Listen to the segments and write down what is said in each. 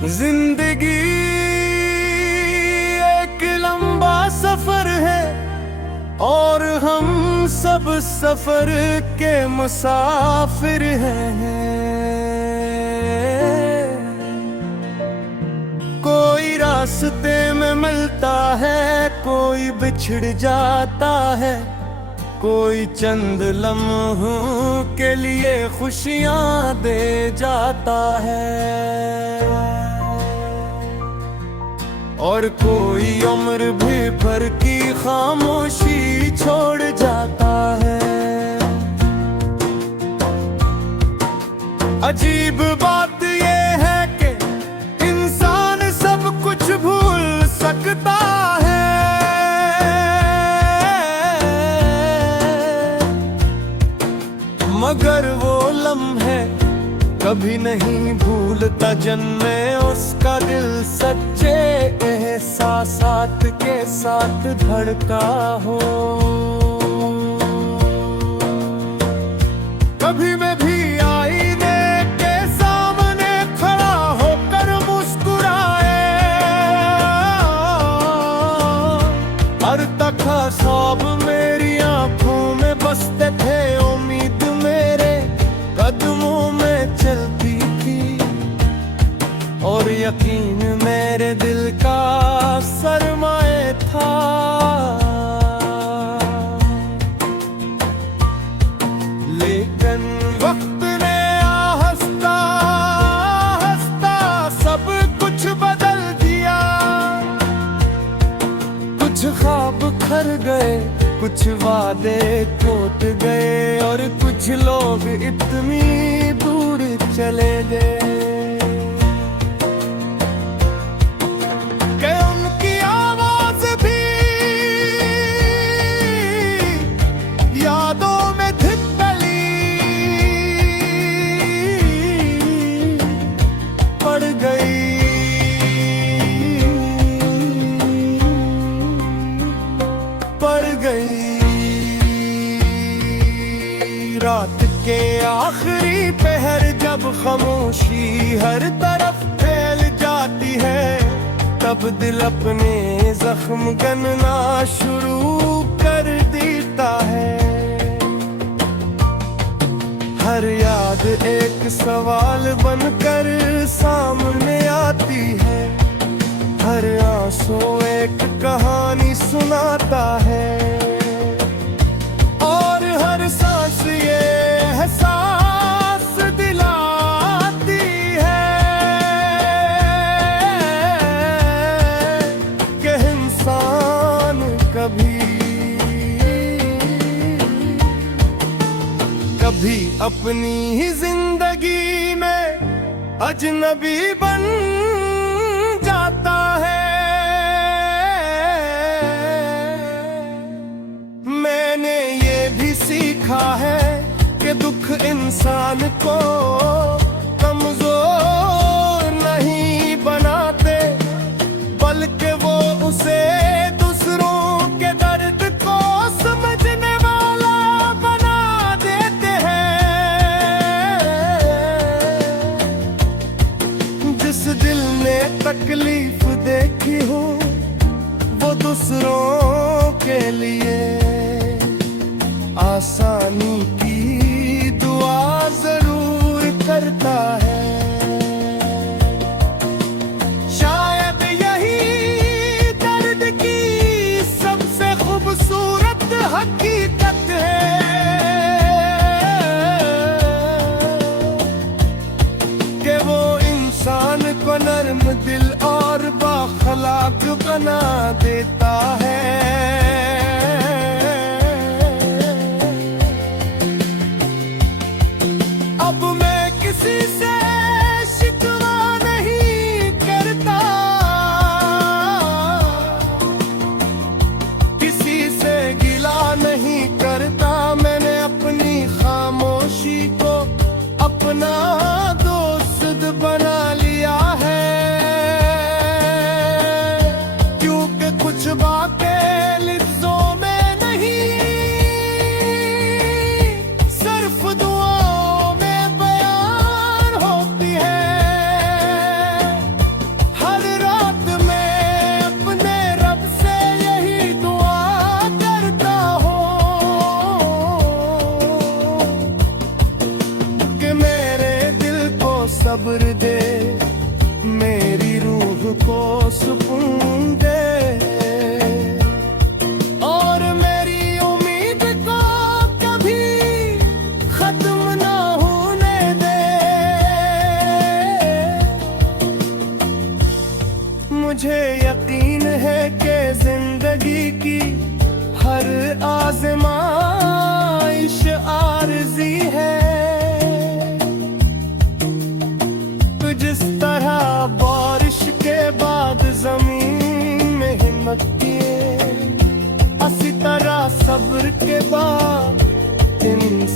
जिंदगी एक लंबा सफर है और हम सब सफर के मुसाफिर हैं। कोई रास्ते में मिलता है, कोई बिछड़ जाता है, कोई चंद लम्हों के लिए खुशियां दे जाता है, और कोई उम्र भी भर की खामोशी छोड़ जाता है। अजीब बात ये है कि इंसान सब कुछ भूल सकता है, मगर वो लम्हे कभी नहीं भूलता जन्मे उसका दिल सच्चे एहसासात के साथ धड़का हो। कभी मैं भी आईने के सामने खड़ा होकर मुस्कुराए, हर तका ख्वाब मेरी आंखों में बसते थे, उम्मीद मेरे कदमों में चलती थी, और यकीन मेरे दिल का सरमाए था। लेकिन वक्त ने आहिस्ता आहिस्ता सब कुछ बदल दिया। कुछ ख्वाब खर गए, कुछ वादे टूट गए, और कुछ लोग इतनी दूर चले गए कि उनकी आवाज भी यादों में धिकली पड़ गई, पड़ गई। रात के आखिरी पहर जब खामोशी हर तरफ फैल जाती है, तब दिल अपने जख्म गनना शुरू कर देता है। हर याद एक सवाल बनकर सामने आती है, हर आंसू एक कहानी सुनाता है, और हर सांस ये एहसास दिलाती है कि इंसान कभी अपनी ही जिंदगी में अजनबी बन जाता है। मैंने ये भी सीखा है कि दुख इंसान को कमजोर नहीं बनाते, बल्कि वो उसे दूसरों के दर्द को समझने वाला बना देते हैं। जिस दिल ने तकलीफ देखी हो वो दूसरों के लिए आसानी की दुआ जरूर करता है। शायद यही दर्द की सबसे खूबसूरत हकीकत है कि वो इंसान को नर्म दिल और बाखलाक बना देता है। अब मैं किसी से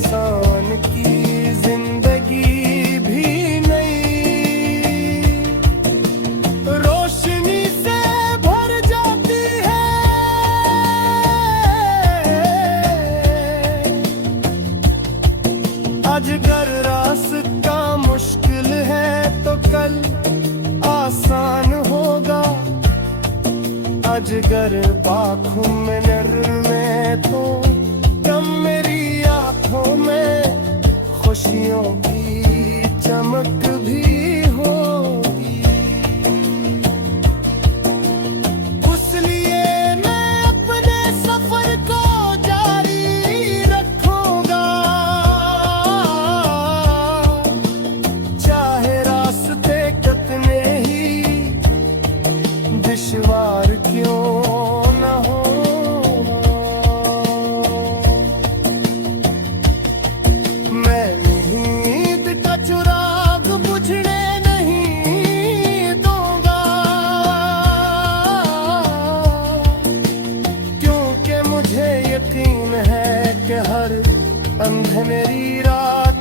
इंसान की जिंदगी भी नई रोशनी से भर जाती है। आज अगर रास्ता मुश्किल है तो कल आसान होगा। अजगर बाखों में नर में तो कम मेरी आंखों में खुशियों की चमक भी होगी। उस लिए मैं अपने सफर को जारी रखूंगा, चाहे रास्ते कितने ही दुश्वार क्यों न हो। मैं उम्मीद का चिराग बुझने नहीं दूंगा, क्योंकि मुझे यकीन है कि हर अंधेरी रात